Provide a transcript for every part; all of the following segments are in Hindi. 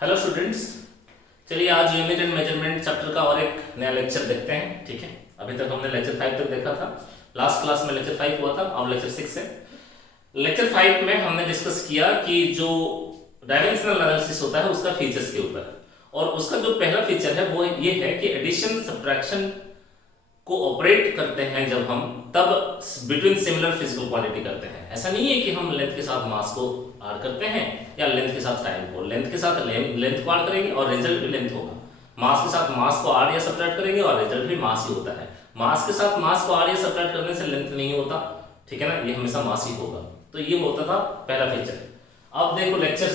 हेलो स्टूडेंट्स, चलिए आज यूनिट एंड मेजरमेंट चैप्टर का और एक नया लेक्चर देखते हैं। ठीक है, अभी तक हमने लेक्चर 5 तक देखा था। लास्ट क्लास में लेक्चर 5 हुआ था, अब लेक्चर 6 है। लेक्चर 5 में हमने डिस्कस किया कि जो डायमेंशनल एनालिसिस होता है उसका फीचर्स के ऊपर, और उसका जो पहला फीचर है वो ये है कि एडिशन सब्ट्रैक्शन को ऑपरेट करते हैं जब हम, तब बिटवीन सिमिलर फिजिकल क्वांटिटी करते हैं। ऐसा नहीं है कि हम लेंथ के साथ मास को ऐड करते हैं या लेंथ के साथ टाइम को। लेंथ के साथ लेंथ को ऐड करेंगे और रिजल्ट भी लेंथ होगा। मास के साथ मास को ऐड या सब्ट्रैक्ट करेंगे और रिजल्ट भी मास ही होता है। मास के साथ मास को ऐड या सब्ट्रैक्ट करने से लेंथ नहीं होता, ठीक है ना, ये हमेशा मास ही होगा। तो ये होता था पहला फीचर। अब देखो लेक्चर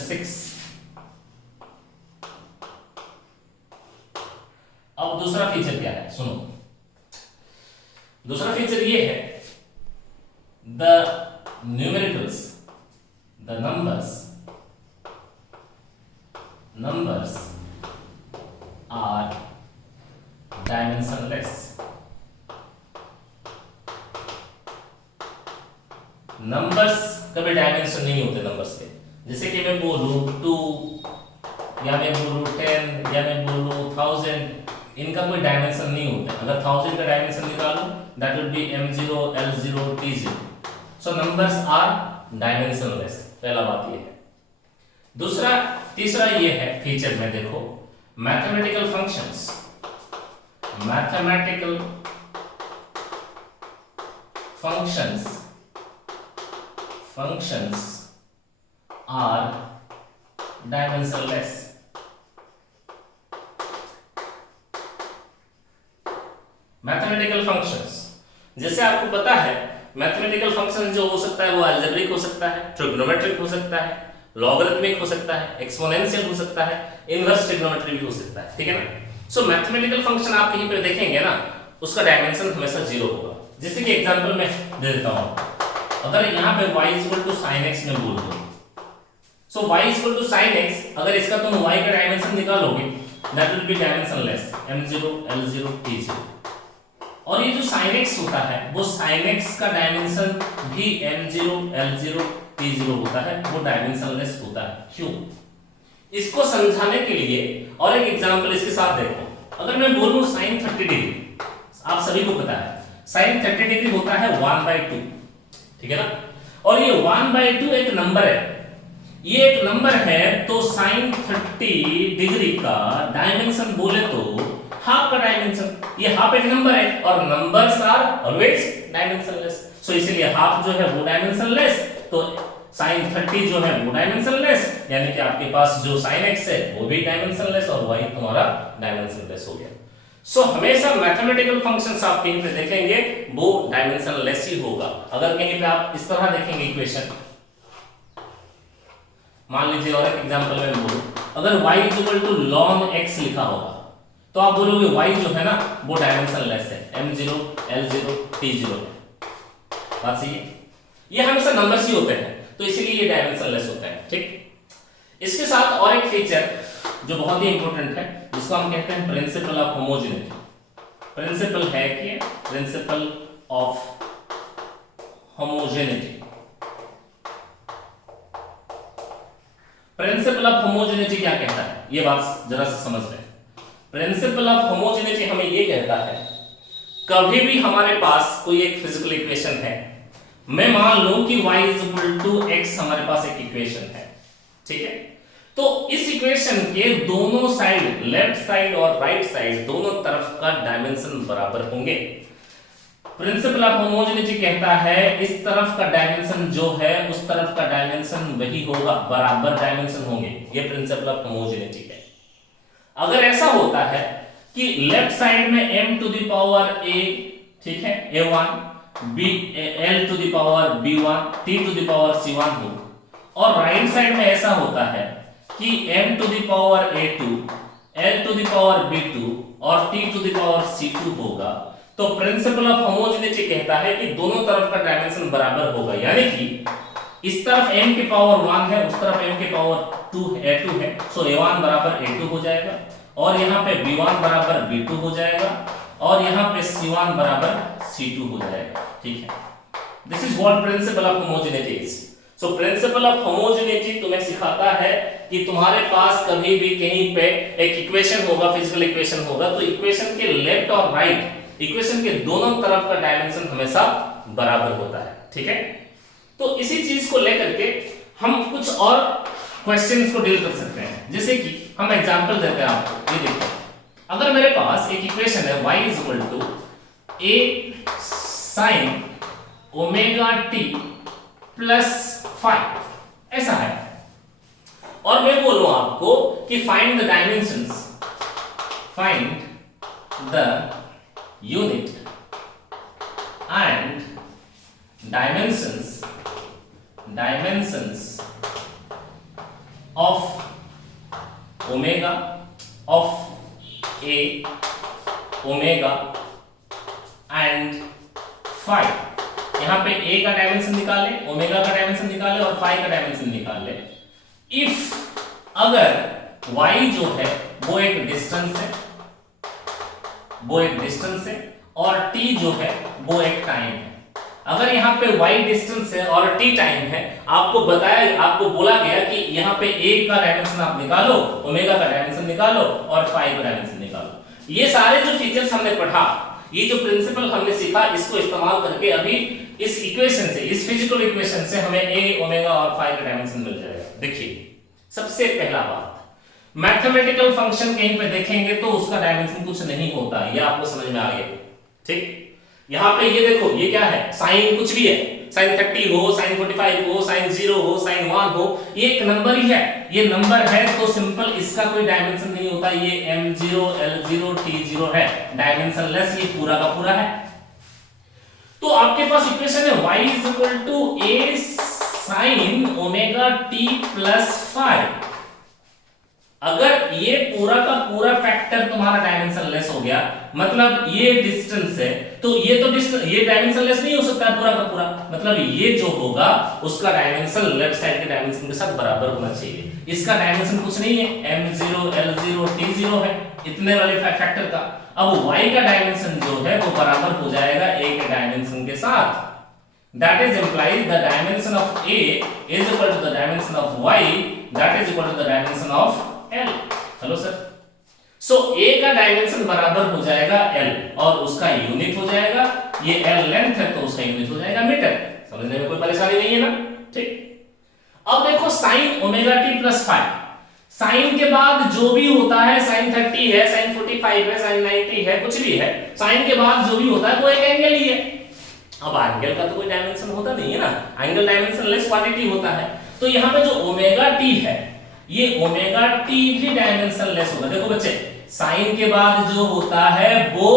6। अब दूसरा फीचर क्या है, सुनो। दूसरा फीचर ये है, the numericals, the numbers are dimensionless। Numbers कभी डायमेंशन नहीं होते नंबर्स के। जैसे कि मैं बोलूं 2 या मैं बोलूं 10 या मैं बोलूं 1000, इनका कोई डायमेंशन नहीं होता। अगर 1000 का डायमेंशन निकालो that will be m0 l0 t0। So numbers are dimensionless. पहला बात ये है। तीसरा ये है फीचर में, देखो mathematical functions are dimensionless. Mathematical functions, जैसे आपको पता है मैथमेटिकल फंक्शन जो हो सकता है वो अलजेब्रिक हो सकता है, ट्रिग्नोमेट्रिक हो सकता है, लॉगरिथमिक हो सकता है, एक्सपोनेंशियल हो सकता है, इनवर्स ट्रिग्नोमेट्री भी हो सकता है, ठीक है ना। सो मैथमेटिकल फंक्शन आप कहीं पे देखेंगे ना, उसका डायमेंशन हमेशा 0 होगा। जैसे कि एग्जांपल में दे देता हूं, अगर यहां पे y sin x में बोल दो, सो y sin x, अगर इसका तुम y का डायमेंशन निकालोगे that will B dimensionless, m0 l0 t0। और ये जो sin x होता है वो sin x का डायमेंशन भी m0 l0 t0 होता है, वो डायमेंशनलेस होता है। क्यों? इसको समझाने के लिए और एक एग्जांपल इसके साथ देखो। अगर मैं बोलूं sin 30 डिग्री, आप सभी को पता है sin 30 डिग्री होता है 1/2, ठीक है ना। और ये 1/2 एक नंबर है, ये एक नंबर है, तो sin 30 डिग्री का डायमेंशन बोले तो हाफ का डायमेंशन। ये हाफ एक नंबर है और नंबर्स आर ऑलवेज डायमेंशनलेस। सो इसीलिए हाफ जो है वो डायमेंशनलेस, तो sin 30 जो है वो डायमेंशनलेस, यानी कि आपके पास जो sin x है वो भी डायमेंशनलेस और y तुम्हारा डायमेंशनलेस हो गया। सो हमेशा मैथमेटिकल फंक्शंस आप कहीं पे देखेंगे वो डायमेंशनलेस ही होगा। अगर कहीं पे आप इस तरह देखेंगे इक्वेशन, मान लीजिए और एक एग्जांपल में बोलूं, अगर y ln x लिखा होगा तो आप बोलोगे y जो है ना वो डायमेंशनलेस है, m0 l0 t0 है। बात सही है? ये हमेशा नंबर्स ही होते हैं, तो इसीलिए ये डायमेंशनलेस होते हैं, ठीक। इसके साथ और एक फीचर जो बहुत ही इंपॉर्टेंट है, जिसको हम कहते हैं प्रिंसिपल ऑफ होमोजेनिटी। प्रिंसिपल है कि principle of homogeneity. Principle of homogeneity क्या कहता है, ये बात जरा सा समझ लें। प्रिंसिपल ऑफ होमोजेनिटी हमें ये कहता है, कभी भी हमारे पास कोई एक फिजिकल इक्वेशन है, मैं मान लूं कि y x हमारे पास एक इक्वेशन है, ठीक है। तो इस इक्वेशन के दोनों साइड, लेफ्ट साइड और राइट साइड, दोनों तरफ का डायमेंशन बराबर होंगे। प्रिंसिपल ऑफ होमोजेनिटी कहता है इस तरफ का डायमेंशन जो है उस तरफ का डायमेंशन वही होगा, बराबर डायमेंशन होंगे। ये प्रिंसिपल ऑफ होमोजेनिटी है। अगर ऐसा होता है कि लेफ्ट साइड में m to the power a, ठीक है, a1, b l to the power b1, t to the power c1 हो, और राइट साइड में ऐसा होता है कि m to the power a2, l to the power b2 और t to the power c2 होगा, तो प्रिंसिपल ऑफ होमोजेनिटी कहता है कि दोनों तरफ का डायमेंशन बराबर होगा। यानी कि इस तरफ m की पावर 1 है, उस तरफ m की पावर a2 है, सो a1 बराबर a2 हो जाएगा, और यहाँ पे b1 बराबर b2 हो जाएगा, और यहाँ पे c1 बराबर c2 हो जाएगा, ठीक है। This is what principle of homogeneity is. So principle of homogeneity तुम्हें सिखाता है कि तुम्हारे पास कभी भी कहीं पे एक इक्वेशन होगा, फिजिकल इक्वेशन होगा, तो इक्वेशन के लेफ्ट और राइट, इक्वेशन के दोनों तरफ का डायमेंशन हमेशा बराबर होता है। ठीक है, तो इसी चीज को लेकर के हम कुछ और क्वेश्चंस को डील कर सकते हैं। जैसे कि हम एग्जांपल देते हैं आपको, ये देखो, अगर मेरे पास एक इक्वेशन है y equal to a sin omega t plus 5, ऐसा है, और मैं बोलूं आपको कि find the dimensions, find the unit and dimensions of omega of a omega and 5। यहां पे a का डायमेंशन निकाले, ओमेगा का डायमेंशन निकाले और 5 का डायमेंशन निकाले। इफ अगर y जो है वो एक डिस्टेंस है, और t जो है वो एक टाइम है। अगर यहाँ पे y डिस्टेंस है और t टाइम है, आपको बोला गया कि यहाँ पे a का डायमेंशन आप निकालो, ओमेगा का डायमेंशन निकालो और 5 का डायमेंशन निकालो। ये सारे जो फीचर्स हमने पढ़ा, ये जो प्रिंसिपल हमने सीखा, इसको इस्तेमाल करके अभी इस इक्वेशन से, इस फिजिकल इक्वेशन से हमें a, ओमेगा और 5 का डायमेंशन मिल जाएगा। देखिए, सबसे पहला बात, मैथमेटिकल फंक्शन कहीं पे देखेंगे तो उसका डायमेंशन कुछ नहीं होता, ये आपको समझ में आ गया। ठीक, यहाँ पे ये देखो, ये क्या है, साइन कुछ भी है, साइन 30 हो, साइन 45 हो, साइन 0 हो, साइन 1 हो, ये एक नंबर ही है। ये नंबर है तो सिंपल इसका कोई डायमेंशन नहीं होता। ये m0 l0 t0 है, डायमेंशन लेस, ये पूरा का पूरा है। तो आपके पास इक्वेशन है y a sin omega t plus 5। अगर ये पूरा का पूरा फैक्टर तुम्हारा डायमेंशन लेस हो गया, मतलब ये डिस्टेंस है, तो ये तो डिस्टेंस, ये डायमेंशन लेस नहीं हो सकता पूरा का पूरा, मतलब ये जो होगा उसका डायमेंशन लेफ्ट साइड के डायमेंशन के साथ बराबर होना चाहिए। इसका डायमेंशन कुछ नहीं है, m0 l0 t0 है, इतने वाले फैक्टर का। अब y का डायमेंशन जो है वो बराबर हो जाएगा a के डायमेंशन के साथ। That is implies the dimension of a is equal to the dimension of y, that is equal to the dimension of l। Hello sir, so a का डायमेंशन बराबर हो जाएगा l और उसका यूनिट हो जाएगा, ये l लेंथ है तो उसका यूनिट हो जाएगा मीटर। समझने में कोई परेशानी नहीं है ना? ठीक, अब देखो sin omega t plus 5, sine के बाद जो भी होता है, साइन 30 है, साइन 45 है, साइन 90 है, कुछ भी है, साइन के बाद जो भी होता है वो एक एंगल ही है। अब एंगल का तो कोई डायमेंशन होता नहीं है ना, एंगल डायमेंशन लेस क्वांटिटी होता है। तो यहाँ पे जो ओमेगा टी है, ये ओमेगा टी भी डायमेंशन लेस होगा। देखो बच्चे, साइन के बाद जो होता है वो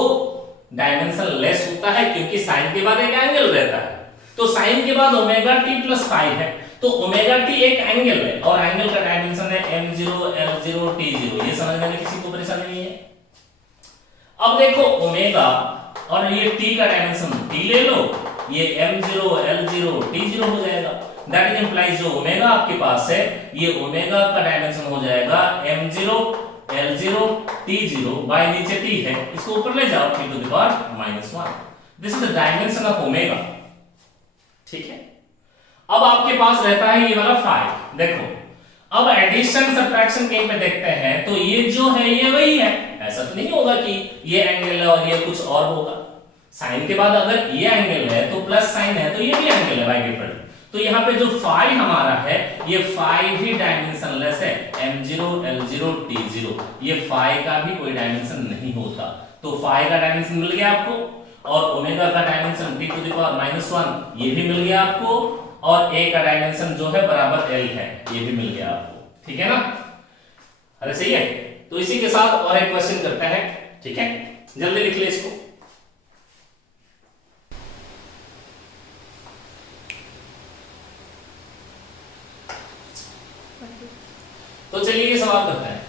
डायमेंशन लेस होता है, क्योंकि साइन के बाद एक एंगल रहता है। तो साइन के बाद ओमेगा टी प्लस 5 है, तो ओमेगा टी एक एंगल है और एंगल का डायमेंशन है m0 l0 t0। ये समझने में किसी को परेशानी नहीं है। अब देखो ओमेगा और ये t का डायमेंशन t ले लो, ये m0 l0 t0 हो जाएगा। दैट इज इंप्लाइज जो ओमेगा आपके पास है, ये ओमेगा का डायमेंशन हो जाएगा m0 l0 t0 बाय नीचे t है, इसको ऊपर ले जाओ t to the power -1। This is the dimension of omega. ठीक है, अब आपके पास रहता है ये वाला 5। देखो, अब एडिशन सब्ट्रैक्शन कहीं पे देखते हैं तो ये जो है ये वही है, ऐसा तो नहीं होगा कि ये एंगल है और ये कुछ और होगा। साइन के बाद अगर ये एंगल है तो प्लस साइन है तो ये भी एंगल है बाय डिफॉल्ट। तो यहाँ पे जो 5 हमारा है, ये 5 ही डायमेंशनलेस है, m0 l0 t0। ये 5 का भी कोई डायमेंशन नहीं होता, तो 5 का डायमेंशन मिल गया आपको, और ओमेगा का dimension t to the power -1 ये भी मिल गया आपको, और a का डायमेंशन जो है बराबर l है, ये भी मिल गया आपको। ठीक है ना? अरे सही है। तो इसी के साथ और एक क्वेश्चन करते हैं। ठीक है, जल्दी लिख ले इसको। तो चलिए ये सवाल करते हैं।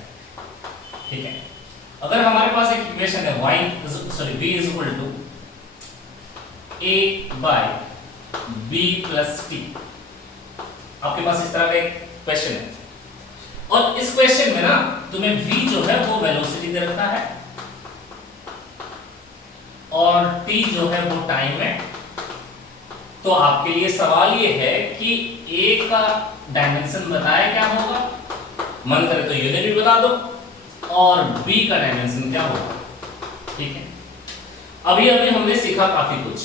ठीक है, अगर हमारे पास एक इक्वेशन है v is equal to a by b plus t, आपके पास इस तरह का एक क्वेश्चन है, और इस क्वेश्चन में ना तुम्हें v जो है वो वेलोसिटी दे रखा है और t जो है वो टाइम है, तो आपके लिए सवाल ये है कि ए का डायमेंशन बताया क्या होगा, मन करे तो यूनिट भी बता दो, और बी का डायमेंशन क्या होगा। ठीक है, अभी अभी हमने सीखा काफी कुछ।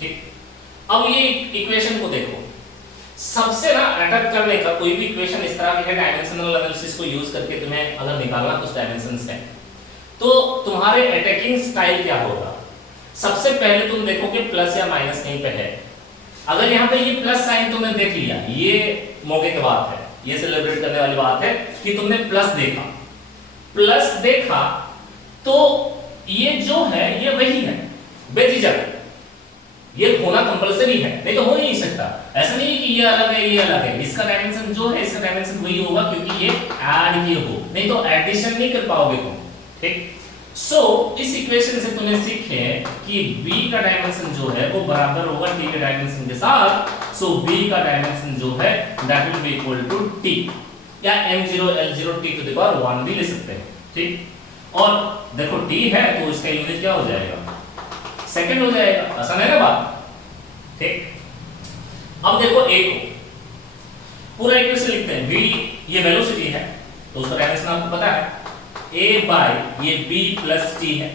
ठीक, अब ये इक्वेशन को देखो, सबसे ना अटैक करने का कोई भी इक्वेशन इस तरह के डायमेंशनल एनालिसिस को यूज करके तुम्हें अगर निकालना कुछ डायमेंशंस है, तो तुम्हारे अटैकिंग स्टाइल क्या होगा। सबसे पहले तुम देखो कि प्लस या माइनस कहीं पे है। अगर यहाँ पे ये प्लस साइन तुमने देख लिया, ये मौके की बात है, ये सेलिब्रेट करने वाली बात है कि तुमने प्लस देखा, तो ये जो है ये वही है, बेझिझक ये होना कंपलसरी है, नहीं तो हो ही नहीं सकता। ऐसा नहीं कि ये अलग है ये अलग है, इसका डायमेंशन जो है इसका डायमेंशन वही होगा, क्योंकि ये ऐड किए हो, नहीं तो एडिशन नहीं कर पाओगे तुम। ठीक, सो इस इक्वेशन से तुमने सीखे कि b का डायमेंशन जो है वो बराबर होगा t के डायमेंशन के साथ। सो b का डायमेंशन जो है that will be equal to t, या m0 l0 t to the power 1 भी ले सकते हैं। ठीक, और देखो t है तो इसका यूनिट क्या हो जाएगा, सेकंड हो जाएगा, आसान है ना बात। ठीक, अब देखो a को पूरा इक्वेशन लिखते हैं, v ये वेलोसिटी है तो उसका डायमेंशन आपको पता है, a बाय ये b प्लस t है।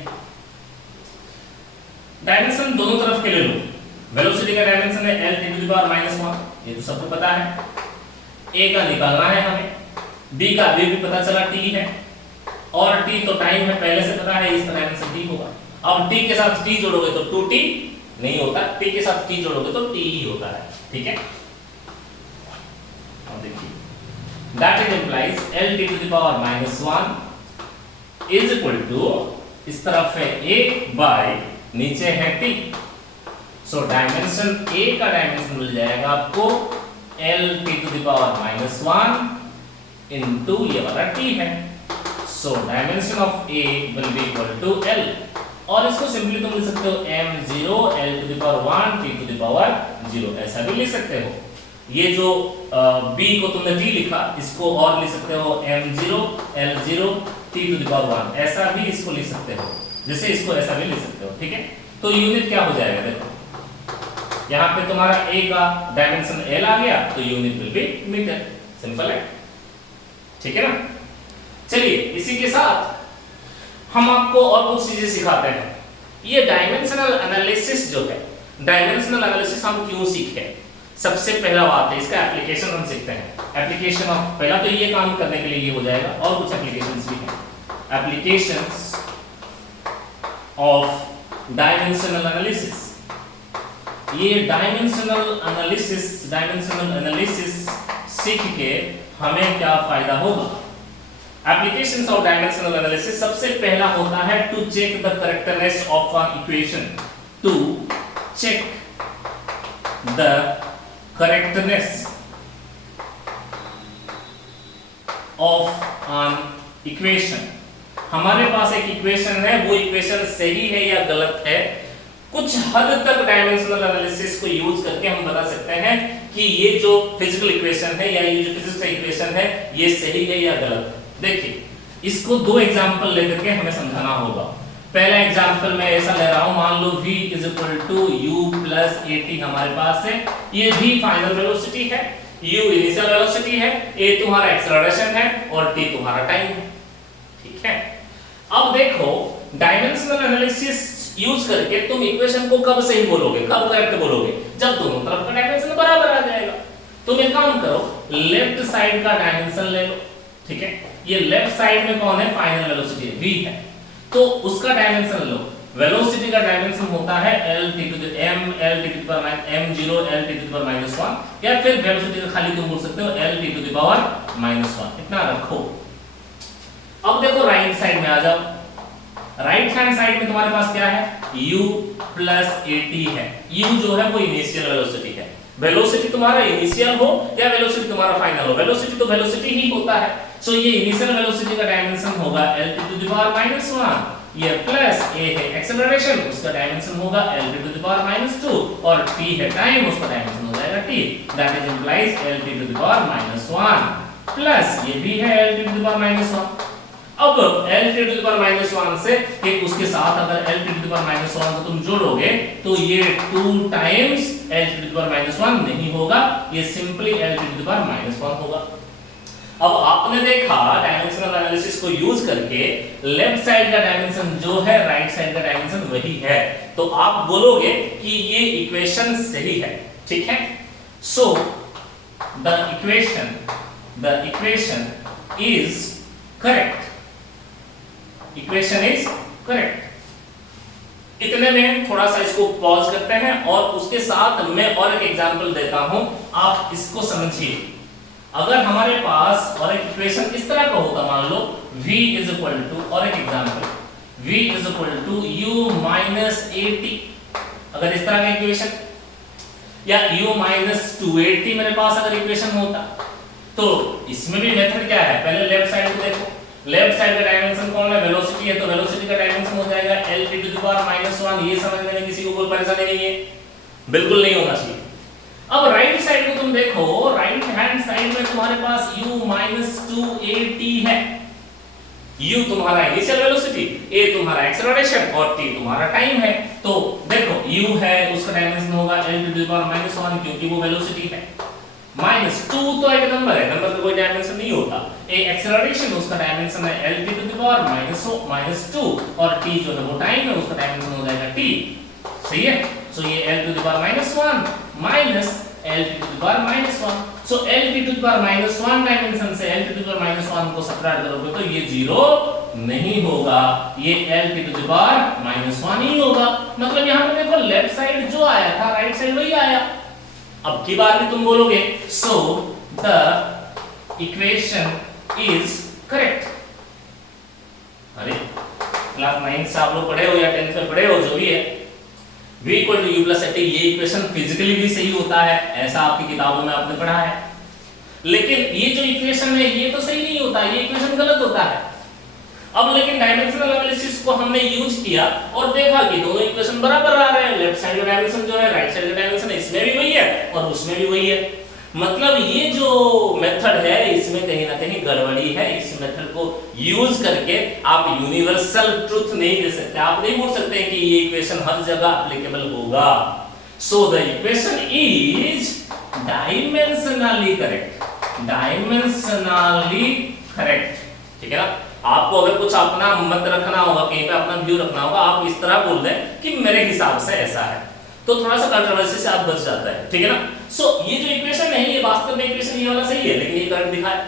डायमेंशन दोनों तरफ के ले लो, वेलोसिटी का डायमेंशन है l टू द पावर -1, ये तो सबको पता है। a का निकालना है हमें, b का अभी भी पता चला t है, और t तो टाइम है पहले से पता है, इसका डायमेंशन t होगा। अब t के साथ t जोड़ोगे तो 2t नहीं होता, t के साथ t जोड़ोगे तो t ही होता है। ठीक है, अब देखिए that is implies l t to the power -1 is equal to, इस तरफ है a बाय नीचे है t, सो डायमेंशन a का डायमेंशन मिल जाएगा आपको l t to the power -1 into ये वाला t है, so dimension of a will be equal to l, और इसको सिंपली तुम लिख सकते हो m0 l to the power 1 t to the power 0, ऐसा भी लिख सकते हो। ये जो b को तुमने t लिखा, इसको और लिख सकते हो m0 l0 t to the power 1, ऐसा भी इसको लिख सकते हो, जैसे इसको ऐसा भी लिख सकते हो। ठीक है, तो यूनिट क्या हो जाएगा, देखो यहाँ पे तुम्हारा a का डायमेंशन l आ गया, तो unit will be metre, simple है। ठीक है ना, चलिए इसी के साथ हम आपको और कुछ चीजें सिखाते हैं। ये डायमेंशनल एनालिसिस जो है, डायमेंशनल एनालिसिस हम क्यों सीखे, सबसे पहला बात है इसका एप्लीकेशन हम सीखते हैं। एप्लीकेशन ऑफ, पहला तो ये काम करने के लिए ये हो जाएगा, और कुछ एप्लीकेशंस भी हैं। एप्लीकेशंस ऑफ डायमेंशनल एनालिसिस, ये डायमेंशनल एनालिसिस सीख के हमें क्या फायदा होगा। एप्लीकेशंस ऑफ डायमेंशनल एनालिसिस, सबसे पहला होता है to check the correctness of an equation, to check the correctness of an equation. हमारे पास एक इक्वेशन है, वो इक्वेशन सही है या गलत है, कुछ हद तक डायमेंशनल एनालिसिस को यूज करके हम बता सकते हैं कि ये जो फिजिकल इक्वेशन है या ये जो फिजिक्स का इक्वेशन है ये सही है या गलत है। देखिए इसको दो एग्जांपल लेकर के हमें समझाना होगा। पहला एग्जांपल मैं ऐसा ले रहा हूं, मान लो v = u + at हमारे पास है, ये v फाइनल वेलोसिटी है, u इनिशियल वेलोसिटी है, a तुम्हारा एक्सेलरेशन है और t तुम्हारा टाइम है। ठीक है, अब देखो डायमेंशनल एनालिसिस यूज करके तुम इक्वेशन को कब सही बोलोगे, कब करेक्ट बोलोगे, जब दोनों तरफ का डायमेंशन बराबर आ जाएगा। तुम एक काम करो, लेफ्ट साइड का डायमेंशन ले लो। ठीक है, ये लेफ्ट साइड में कौन है, फाइनल वेलोसिटी v है, तो उसका डायमेंशन लो। वेलोसिटी का डायमेंशन होता है l t to the m l t to the power m0 l t to the power -1, या फिर वेलोसिटी का खाली तुम बोल सकते हो l t to the power -1, इतना रखो। अब देखो राइट साइड में आ जाओ, राइट हैंड साइड में तुम्हारे पास क्या है, u + at है। u जो है वो इनिशियल वेलोसिटी है, वेलोसिटी तुम्हारा इनिशियल हो या वेलोसिटी तुम्हारा फाइनल हो, वेलोसिटी तो वेलोसिटी ही होता है। सो ये इनिशियल वेलोसिटी का डायमेंशन होगा l to the power -1, ये प्लस a है एक्सेलरेशन, उसका डायमेंशन होगा l to the power -2, और t है टाइम, उसका डायमेंशन हो जाएगा t, that is implies l to the power -1 plus ये भी है l to the power -1। अब l to the power minus 1 से कि उसके साथ अगर l to the power minus 1 को तुम जोड़ोगे तो ये 2 times l to the power minus 1 नहीं होगा, ये simply l to the power minus 1 होगा। अब आपने देखा डायमेंशनल एनालिसिस को यूज करके लेफ्ट साइड का डायमेंशन जो है राइट साइड का डायमेंशन वही है, तो आप बोलोगे कि ये इक्वेशन सही है, ठीक है। So the equation is correct, equation is correct. इतने में थोड़ा सा इसको पॉज करते हैं और उसके साथ मैं और एक एग्जांपल देता हूं, आप इसको समझिए। अगर हमारे पास और एक इक्वेशन इस तरह का होता, मान लो v इज इक्वल टू, और एक example v is equal to u minus 80, अगर इस तरह का इक्वेशन, या u माइनस 280 मेरे पास अगर इक्वेशन होता, तो इसमें भी मेथड क्या है, पहले लेफ्ट साइड को देखो। लेफ्ट साइड का डायमेंशन कौन है, वेलोसिटी है, तो वेलोसिटी का डायमेंशन हो जाएगा l to the power minus 1। ये समझने में किसी को कोई परेशानी नहीं है, बिल्कुल नहीं होना चाहिए। अब राइट साइड को तुम देखो, राइट हैंड साइड में तुम्हारे पास u माइनस 280 है। u तुम्हारा इनिशियल वेलोसिटी, a तुम्हारा एक्सेलरेशन और t तुम्हारा टाइम है। तो देखो u है, उसका डायमेंशन होगा l to the power minus 1 क्योंकि वो वेलोसिटी है। माइनस 2 तो एक नंबर है, नंबर का कोई डायमेंशन नहीं होता। ए एक्सेलरेशन, उसका डायमेंशन है l to the power minus 2 और t जो है वो टाइम है, उसका डायमेंशन हो जाएगा t, सही है। सो ये l to the power minus 1 minus l to the power minus 1। So l to the power minus 1 dimension से l to the power minus 1 को सब्ट्रैक्ट करोगे तो ये 0 नहीं होगा, ये l to the power minus 1 ही होगा। मतलब यहां पे देखो लेफ्ट साइड जो आया था राइट साइड वही आया। अब की बार भी तुम बोलोगे so the equation is correct. अरे क्लास 9 से आप लोग पढ़े हो या 10th में पढ़े हो, जो भी है, v equal to u plus 80, ये इक्वेशन फिजिकली भी सही होता है, ऐसा आपकी किताबों में आपने पढ़ा है। लेकिन ये जो इक्वेशन है ये तो सही नहीं होता, ये इक्वेशन गलत होता है। अब लेकिन डायमेंशनल एनालिसिस को हमने यूज किया और देखा कि दोनों इक्वेशन बराबर आ रहे हैं। लेफ्ट साइड का डायमेंशन जो है राइट साइड का डायमेंशन है, इसमें भी वही है और उसमें भी वही है। मतलब ये जो मेथड है इसमें कहीं ना कहीं गड़बड़ी है। इस मेथड को यूज करके आप यूनिवर्सल ट्रुथ नहीं दे सकते, आप नहीं बोल सकते कि ये इक्वेशन हर जगह एप्लीकेबल होगा। So the equation is dimensionally correct, dimensionally correct, ठीक है ना। आपको अगर कुछ अपना मत रखना होगा, कहीं पे अपना व्यू रखना होगा, आप इस तरह बोल दें कि मेरे हिसाब से ऐसा है, तो थोड़ा सा कंट्रोवर्सी से आप बच जाता है, ठीक है ना। सो ये जो इक्वेशन है ये वास्तव में इक्वेशन ये वाला सही है लेकिन ये करंट दिखाया,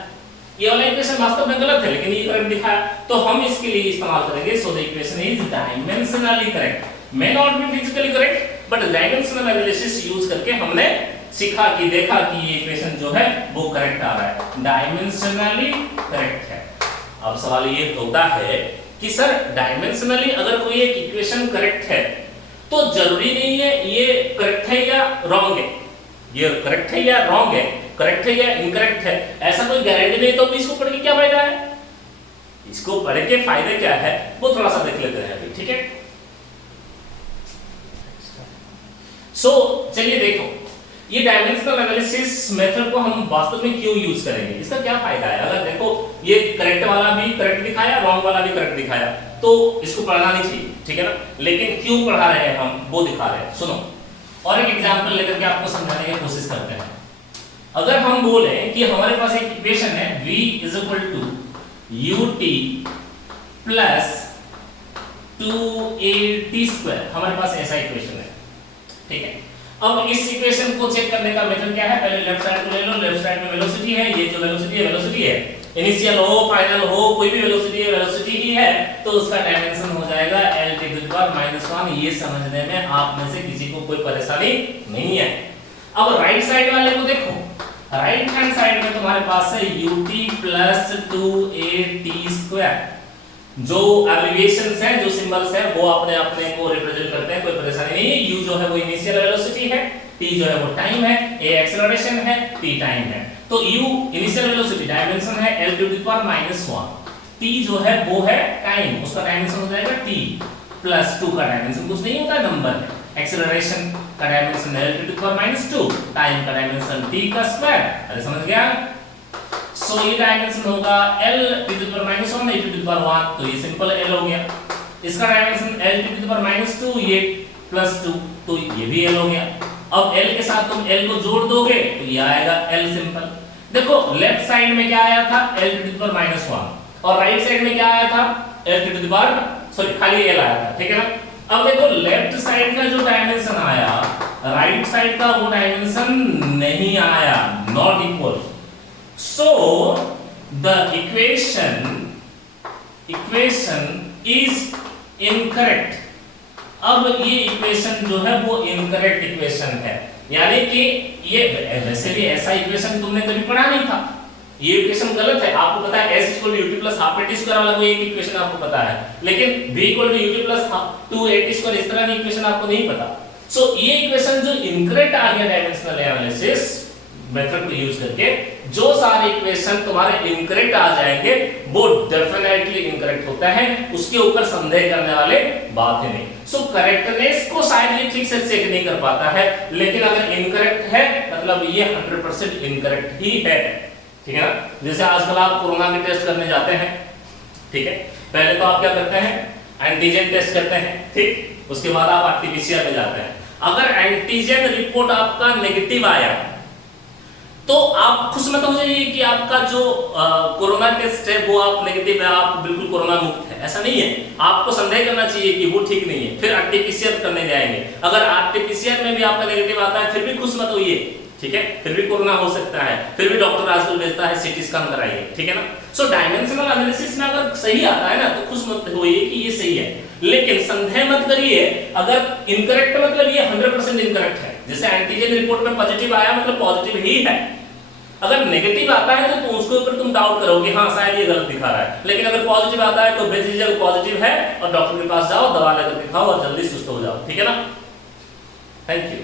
ये वाला इक्वेशन वास्तव में गलत है लेकिन ये करंट दिखाया, तो हम इसके लिए इस्तेमाल करेंगे so the equation is dimensionally correct, may not be physically correct but dimensional analysis use करके हमने सीखा कि देखा कि ये इक्वेशन जो है वो करेक्ट आ रहा है, डायमेंशनली करेक्ट है। अब सवाल ये होता है कि सर डायमेंशनली अगर कोई एक इक्वेशन करेक्ट है तो जरूरी नहीं है ये करेक्ट है या रॉन्ग है, ये करेक्ट है या रॉन्ग है, करेक्ट है या इनकरेक्ट है, ऐसा कोई गारंटी नहीं। तो इसको पढ़ के क्या फायदा है, इसको पढ़ के फायदा क्या है वो थोड़ा सा देख लेते हैं अभी, ठीक है। सो चलिए देखो ये डायमेंशनल एनालिसिस मेथड को हम वास्तव में क्यों यूज करेंगे, इसका क्या फायदा है। अगर देखो ये करेक्ट वाला भी करेक्ट दिखाया, रॉन्ग वाला भी करेक्ट दिखाया, तो इसको पढ़ना नहीं चाहिए, ठीक है ना। लेकिन क्यों पढ़ा रहे हैं हम वो दिखा रहे हैं, सुनो। और एक एग्जांपल लेकर के आपको समझाने की कोशिश करते हैं। अगर हम बोले कि हमारे पास एक इक्वेशन है v is equal to ut plus 2at square, हमारे पास ऐसा इक्वेशन है, ठीक है। अब इस इक्वेशन को चेक करने का मेथड क्या है, पहले लेफ्ट साइड को ले लो, लेफ्ट साइड में वेलोसिटी है, ये जो वेलोसिटी है इनिशियल हो फाइनल हो कोई भी वेलोसिटी ही है, तो उसका डायमेंशन हो जाएगा l to the power minus 1। ये समझने में आप में से किसी को कोई परेशानी नहीं है। अब राइट साइड वाले को देखो, राइट हैंड साइड में तुम्हारे पास है ut प्लस 2at स्क्वायर। जो एब्रिविएशंस हैं, जो सिंबल्स हैं वो अपने अपने को रिप्रेजेंट करते हैं, कोई परेशानी नहीं है। u जो है वो इनिशियल वेलोसिटी है, t जो है वो टाइम है, a एक्सेलरेशन है, t टाइम है। तो u इनिशियल वेलोसिटी, डायमेंशन है l to the power minus 1, t जो है वो है टाइम, उसका डायमेंशन हो जाएगा t प्लस 2 का डायमेंशन कुछ नहीं होता, नंबर है। एक्सेलरेशन का dimension l to the power minus 2, time का डायमेंशन t का स्क्वायर। अरे समझ गया। सो ये डायमेंशन होगा l to the power -1 a to the power 1, तो ये सिंपल l हो गया। इसका dimension l to the power -2 ये +2, तो ये भी l हो गया। अब l के साथ तुम l को जोड़ दोगे तो ये आएगा l सिंपल। देखो लेफ्ट साइड में क्या आया था l टू द पावर -1 और राइट साइड में क्या आया था l टू द पावर खाली l आया था, ठीक है ना। अब देखो लेफ्ट साइड का जो डायमेंशन आया राइट साइड का वो डायमेंशन नहीं आया, not equal. So the equation is incorrect. अब ये इक्वेशन जो है वो इनकरेक्ट इक्वेशन है, यानी कि ये वैसे भी ऐसा इक्वेशन तुमने कभी पढ़ा नहीं था, ये इक्वेशन गलत है। आपको पता है s = ut + ½ at² वाला कोई एक इक्वेशन आपको पता है, लेकिन v = ut + 2 at² इस तरह की इक्वेशन आपको नहीं पता। सो ये इक्वेशन जो इनकरेक्ट आ गया डायमेंशनल एनालिसिस मेथड को यूज करके, जो सारे इक्वेशन तुम्हारे इनकरेक्ट आ जाएंगे वो डेफिनेटली इनकरेक्ट होता है, उसके ऊपर संदेह करने वाले बात ही नहीं। सो करेक्टनेस को शायद ये ठीक से चेक नहीं कर पाता है, लेकिन अगर इनकरेक्ट है मतलब ये 100% इनकरेक्ट ही है, ठीक है ना। जैसे आजकल आप कोरोना के टेस्ट करने जाते हैं, ठीक है, पहले तो आप क्या करते हैं एंटीजन टेस्ट करते हैं, ठीक, उसके बाद आप आरटीपीसीआर में जाते हैं। अगर एंटीजन रिपोर्ट आपका नेगेटिव आया तो आप खुश मत हो जाइए कि आपका जो कोरोना टेस्ट है वो आप नेगेटिव है, आप बिल्कुल कोरोना मुक्त है, ऐसा नहीं है। आपको संदेह करना चाहिए कि वो ठीक नहीं है, फिर आरटीपीसीआर करने जाएंगे। अगर आरटीपीसीआर में भी आपका नेगेटिव आता है फिर भी खुश मत होइए, ठीक है, फिर भी कोरोना हो सकता है, फिर भी डॉक्टर आजकल भेजता है सीटी स्कैन कराइए, ठीक है ना। सो डायमेंशनल एनालिसिस में अगर सही आता है ना तो खुश मत होइए कि ये सही है, लेकिन संदेह मत करिए अगर इनकरेक्ट मतलब ये 100% इनकरेक्ट है। जैसे एंटीजन रिपोर्ट में पॉजिटिव आया मतलब पॉजिटिव ही है, अगर नेगेटिव आता है तो उसके ऊपर तुम डाउट करोगे हाँ शायद ये गलत दिखा रहा है, लेकिन अगर पॉजिटिव आता है तो बेझिझक पॉजिटिव है और डॉक्टर के पास जाओ, दवा लेकर के खाओ और जल्दी सुस्त हो जाओ, ठीक है ना। Thank you.